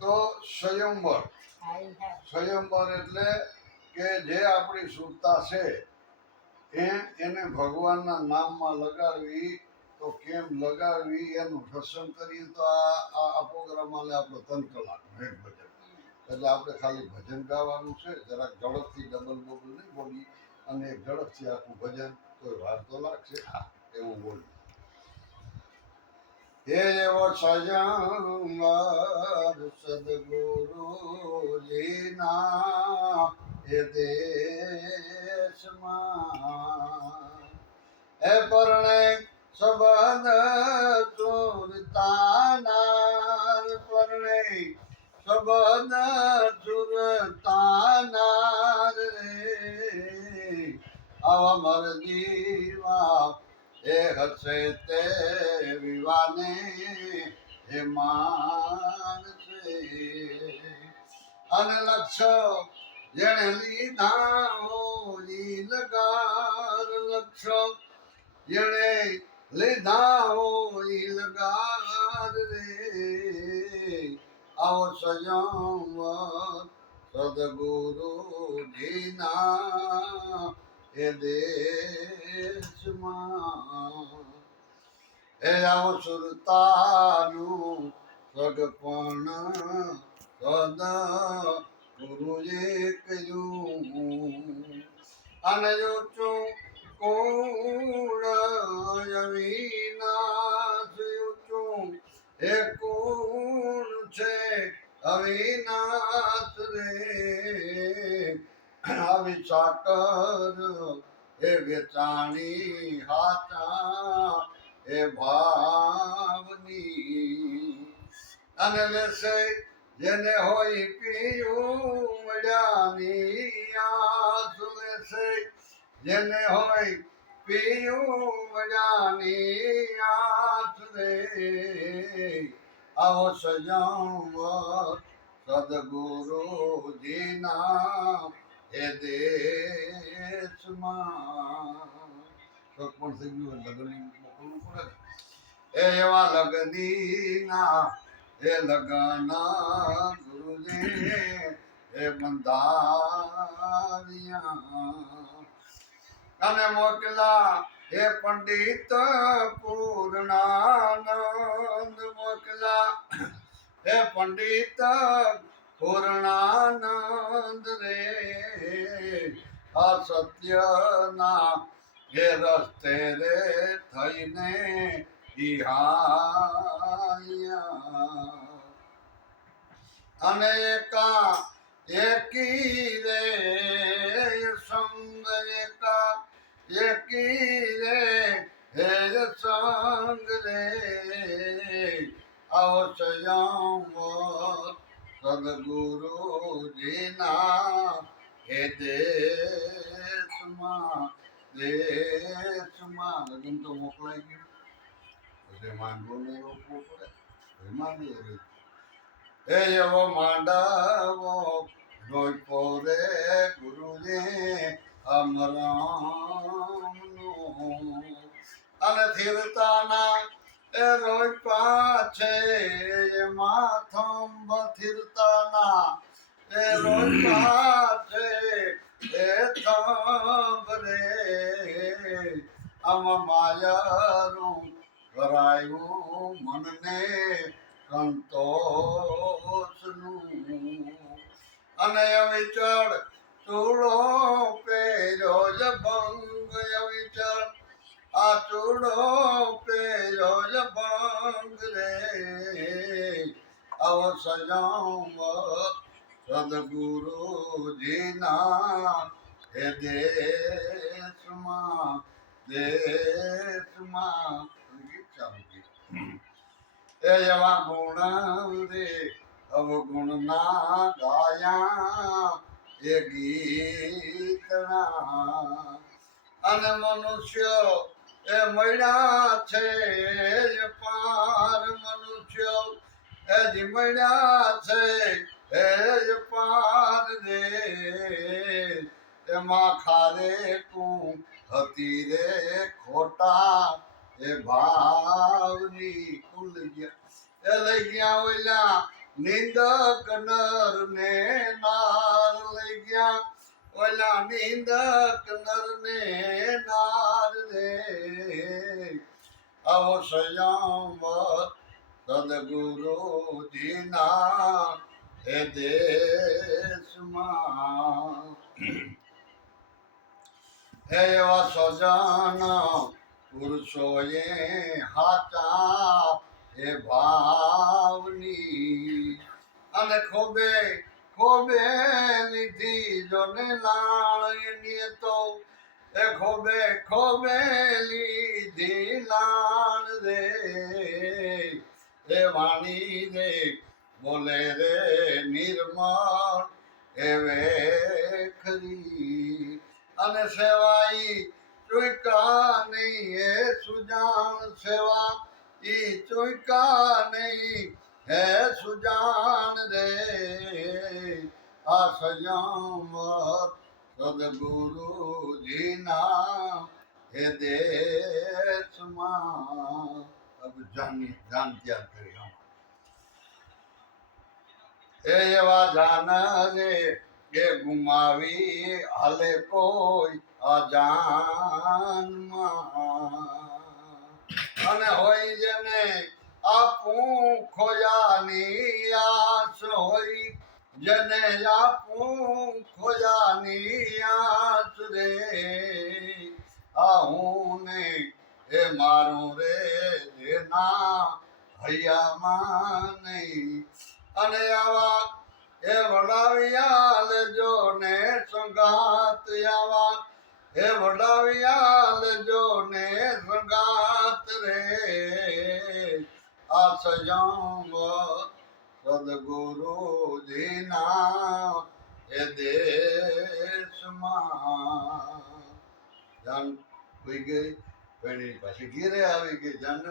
તો સ્વયંવર સ્વયંવર એટલે કે જે આપણી સુરતા છે એને ભગવાનના નામમાં લગાડવી. તો કેમ લગાડવી એનું દર્શન કરીએ તો આ પ્રોગ્રામ આપણો 3 કલાકનો એક ભજન. એટલે આપણે ખાલી ભજન ગાવાનું છે, જરાક ઝડપથી ડબલ બોબલ નહીં બોલી અને એક ઝડપથી આખું ભજન. તો વાર તો લાગશે એવું બોલું. હે એવો સંયમર સદગુરુજીના એ દેશમાં એ પરણે સંબંધ સુરતાના પરણે સંબંધ સુરતાના રે આવા મરજીમાં એ હશે તે વિવાને હે માન છે અને લક્ષ જેણે લીધા હોઈ લગાર લક્ષ જેણે લીધા હોઈ લગાર રે આવો સંયમ સદગુરુજીના એ દેશમાં એ આવો સુરતાનું સગપણ સદ ગુરુએ કહ્યું અને જો કોણ અવિનાશ ઊંચું એ કોણ છે અવિનાશ રે આવી સાકર એ વેચાણી હાચા એ ભાવની અને લેશે જેને હોય પીયું મળ્યાની આસ લેશે જેને હોય પીયું મળ્યાની આસ રે આવો સંયમ સદગુરુજીના એ દેશમાં પણ થઈ ગયું લગ્ન મોકલવું પડે. એ એવા લગનીના એ લગન ગુરુજી એ બંધાવ્યા અને મોકલા એ પંડિત પૂર્ણાનંદ મોકલા એ પંડિત પૂર્ણાનંદ રે આ સત્યના એ રસ્તે રે થઈને ઇહાયા અને એકી રે સંગ એકી રે હે સંગ રે આવો સંયમ સદગુરુજીના હે દેશમાં લગ્ન તો મોકલાઈ ગયું પછી માંડવો નહીં રોકવો પડે માંડી એ એવો માંડવો રોકો રે ગુરુજી અમરામનો અને થીરતાના એ રોપા છે એ માથંબ થીરતાના એ રોપા છે એ થંબ રે આમાં માયાનું કરાયું મનને સંતોષનું અને અવિચળ ચૂડો પહેર્યો જ ભંગ અવિચળ આ ચૂડો પહેર્યો જ ભંગ રે આવો સંયમ સદગુરુજીના હે દેશમાં એ એવા ગુણ રે અવગુણના ગાયા એ ગીતના અને મનુષ્ય એ મળ્યા છે પાર મનુષ્ય એ જ મળ્યા છે એ પાર રે એમાં ખારે તું હતી રે ખોટા એ ભાવની ખુલ ગયા એ લઈ ગયા ઓલા નિંદક નર ને નાર લઈ ગયા ઓલા નિંદક નર ને નાર રે આવો સંયમ સદગુરુજીના એ દેશમાં એવા સજન પુરુષોએ હાચા એ ભાવની અને ખોબે ખોબે લીધી જોને લાળની તો એ ખોબે ખોબે લીધી લાળ રે એ વાણી રે બોલે રે નિર્મળ એવે ખરી અને સેવાઈ ચોઈકા નહીં હે સુજાન સેવા ઈ ચોઈકા નહીં હે સુજાન રે આ સંયમ સદગુરુજીના હે દેશમાં અબ જાન ત્યાગ કરી એવા જાન રે કે ગુમાવી હાલે કોઈ અજાનમાં અને હોય જેને આપું ખોયાની આસ હોય જેને આપું ખોયાની આસ રે આ હું ને એ મારું રે એના હૈયામાં નહીં અને આવા એ વડાવિયા લેજો ને સંગાત આવા એ વડાવિયા લેજો ને સંગાત રે આ સંયમ સદગુરુજીના એ દેશમાં જાન હોઈ ગઈ પેણી પાછી ઘેરે આવી ગઈ જાનને